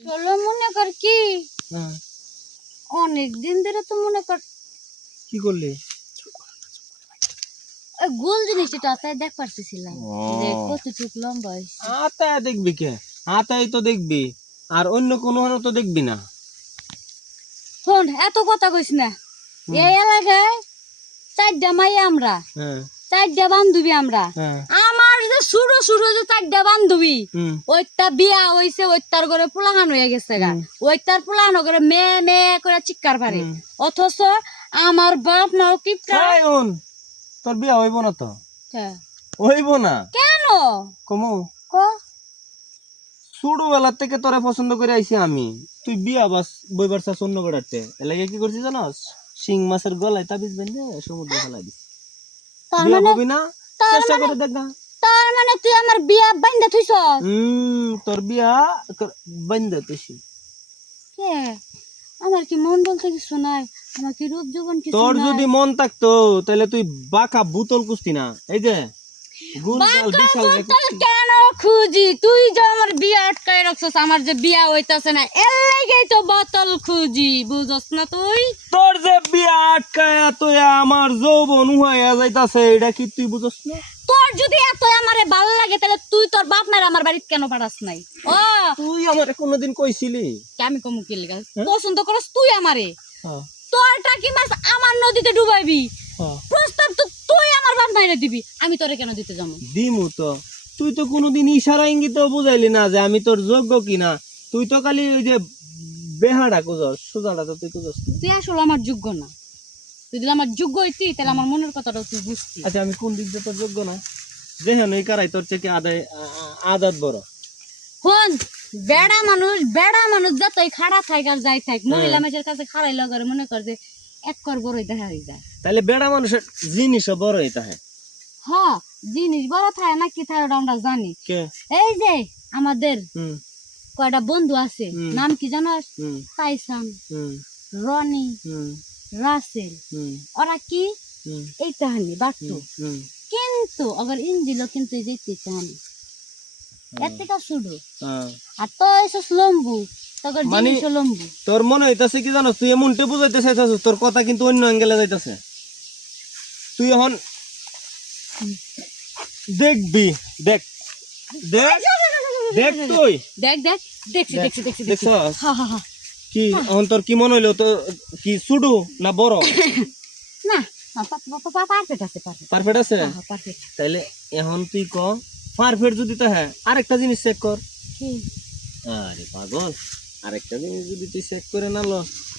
চলো মনে কর কি? হ্যাঁ। অনেক দিন ধরে তো মনে কর কি করলি? গোল জিনিসটা আতায় দেখ পারতেছিলাম। যে কতটুক লম্বা হয়েছে। আতায় দেখবি কে? আতাই তো দেখবি। আর অন্য কোনো তো দেখবি না। শোন এত কথা কইস না। এই এলাকায় চারটা মাই আমরা। হ্যাঁ। চারটা বান্ধবী আমরা। হ্যাঁ। শুরু শুরু যে চারটা বান্ধবী ওইটা বিয়া হইছে ওইটার ঘরে পোলাহান হয়ে গেছে গা। ওইটার পোলাহান করে মে মে করে চিৎকার পারে অথচ আমার বাপ মাও কি তোর বিয়া হইব না তো। হইব না। কেন? কমু। ছোটবেলা থেকে তোরে পছন্দ করে আইছি আমি। তুই বিয়া বাস বইবার চাস অন্য বেড়াতে এলাকে কি করছিস জানাস? শিং মাছের গলায় তাবিজ বেঁধে সমুদ্রে ফেলাই দিস তার বিয়া মানে হবি না? চেষ্টা মানে- করে দেখ না। মানে তুই আমার বিয়া বাইন্দা থইছ হুম তোর বিয়া বন্ধ তুই কে? আমার কি মন বলতে কিছু নাই? আমার কি রূপ জীবন কিছু তোর যদি মন থাকতো তাহলে তুই বাঁকা বুতল কুস্তি না। এই যে গুলজাল বিশাল রে তোর কেন খুঁজি? তুই যে আমার বিয়া আটকায় রাখছস আমার যে বিয়া হইতাছে না এর লাগেই তো বোতল খুঁজি বুঝছস না তুই? তোর যে বিয়া আটকায় তুই আমার যৌবন উহাইয়া যাইতাছে এটা কি তুই বুঝছ না? তোর যদি এত আমারে ভালো লাগে তাহলে তুই তোর বাপ মায়ের আমার বাড়িতে কেন পাঠাস নাই? ও তুই আমার কোনোদিন কইছিলি? আমি কমু কি লেগে? পছন্দ করস তুই আমারে। হ্যাঁ। টাকি মাছ আমার নদীতে ডুবাইবি। হ্যাঁ। প্রস্তাব তো মায়ের দিবি আমি তোরে কেন দিতে যাব? দিমু তো। তুই তো কোনোদিন ইশারা ইঙ্গিত বুঝাইলি না যে আমি তোর যোগ্য কিনা। তুই তো খালি ওই যে বেহাড়া কুজস সোজাটা তো তুই কুজস। তুই আসলে আমার যোগ্য না। তুই যদি আমার যোগ্য হইতি তাহলে আমার মনের কথাটা তুই বুঝতি। আচ্ছা আমি কোন দিক দিয়ে তোর যোগ্য না? যেহেন এই কারাই তোর থেকে আদায় আদাত বড়। হন বেড়া মানুষ বেড়া মানুষ যতই খাড়া থাক আর যাই থাক মহিলা মানুষের কাছে খাড়াই লাগারে মনে কর যে এক কর বড়ই দেখা হয়ে যায়। তাহলে বেড়া মানুষের জিনিসও বড় এটা হ্যাঁ হ্যাঁ জিনিস বড় থাকে না কি থাকে আমরা জানি। এই যে আমাদের কয়টা বন্ধু আছে নাম কি জানাস? হুম। টাইসান রনি রাসেল। ওরা কি? এই কাহানি বাট্টু। কিন্তু অগর ইঞ্জিল কিন্তু এই যে এই কাহানি। এর থেকে শুধু হ্যাঁ। আর তো এসে লম্বু মানে- তোর মনে হইতাছে কি জানো তুই এমনটা বুঝাইতে চাইতাছিস তোর কথা কিন্তু অন্য অ্যাঙ্গেলে যাইতাছে। তুই এখন দেখবি দেখ। দেখ দেখ তুই। দেখ দেখ দেখছি দেখছি দেখছি দেখছি। দেখছস? হা হা হা। কি এখন তোর কি মনে হইল তো কি সুডু না বড়? না পারফেক্ট আছে পারফেক্ট পারফেক্ট আছে? হ্যাঁ পারফেক্ট তাইলে এখন তুই ক? পারফেক্ট যদি তো হ্যাঁ আরেকটা জিনিস চেক কর। কি? আরে পাগল আরেকটা জিনিস যদি তুই চেক করে না লো